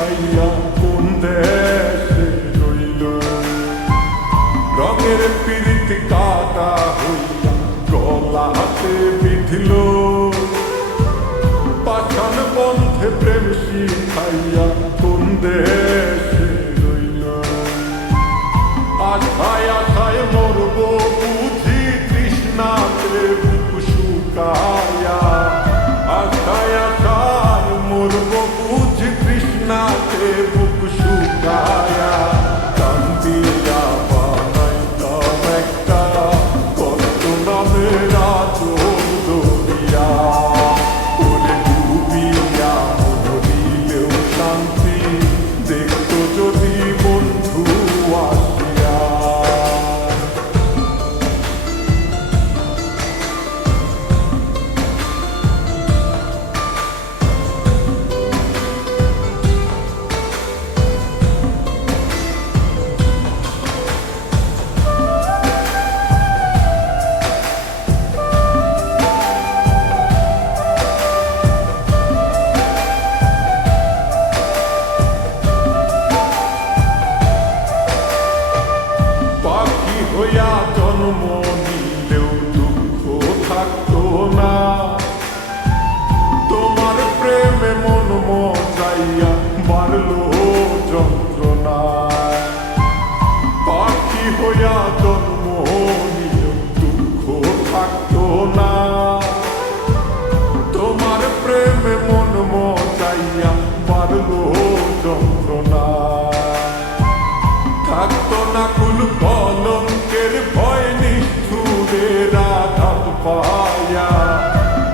খাইয়া কোন দেশে রইল। রঙের পিরিতি কাটা হইয়া গলা হাতে বিঁধিল। পাষাণ বন্ধে প্রেম শিখাইয়া কোন দেশে রইল। আশায় আশায় মরব বুঝি তৃষ্ণাতে বুক শুকায়া। আশায় আশায় মরব বুঝি তৃষ্ণাতে বুক শুকায়া। কান্দিয়া বানাইতাম একটা কত নামের আচল দরিয়া। ওরে ডুবিয়া মরিলেও শান্তি দেখতো যদি বন্ধু আসিয়া। পাখি হইয়া জন্ম নিলেও দুঃখ থাকতো না। তোমার প্রেমে মন মজাইয়া বাড়লো যন্ত্রণা। পাখি হইয়া জন্ম নিলেও দুঃখ থাকতো না। তোমার প্রেমে মন মজাইয়া বাড়লো যন্ত্রণা। থাকতো না কুল কলঙ্কের ভয় নিষ্ঠুরের আঘাত পায়া।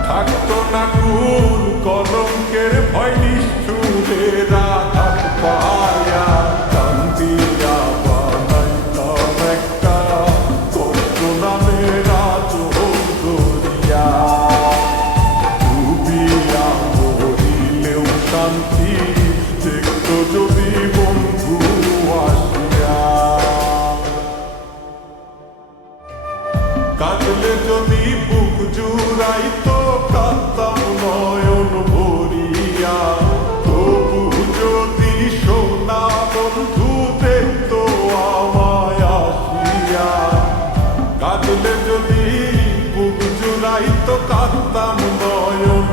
থাকতো না কুল কলঙ্কের ভয় নিষ্ঠুরের আঘাত পায়া। কান্দিয়া বানাইতাম একটা কত নামের আচল দরিয়া। ডুবিয়া মরিলেও শান্তি দেখতো যদি বন্ধু আসিয়া। কাঁদলে যদি বুক জুড়াইতো কাঁদতাম নয়ন ভরিয়া। তবু যদি সোনা বন্ধু দেখতো আমায় আসিয়া। কাঁদলে যদি বুক জুড়াইতো কাঁদতাম নয়ন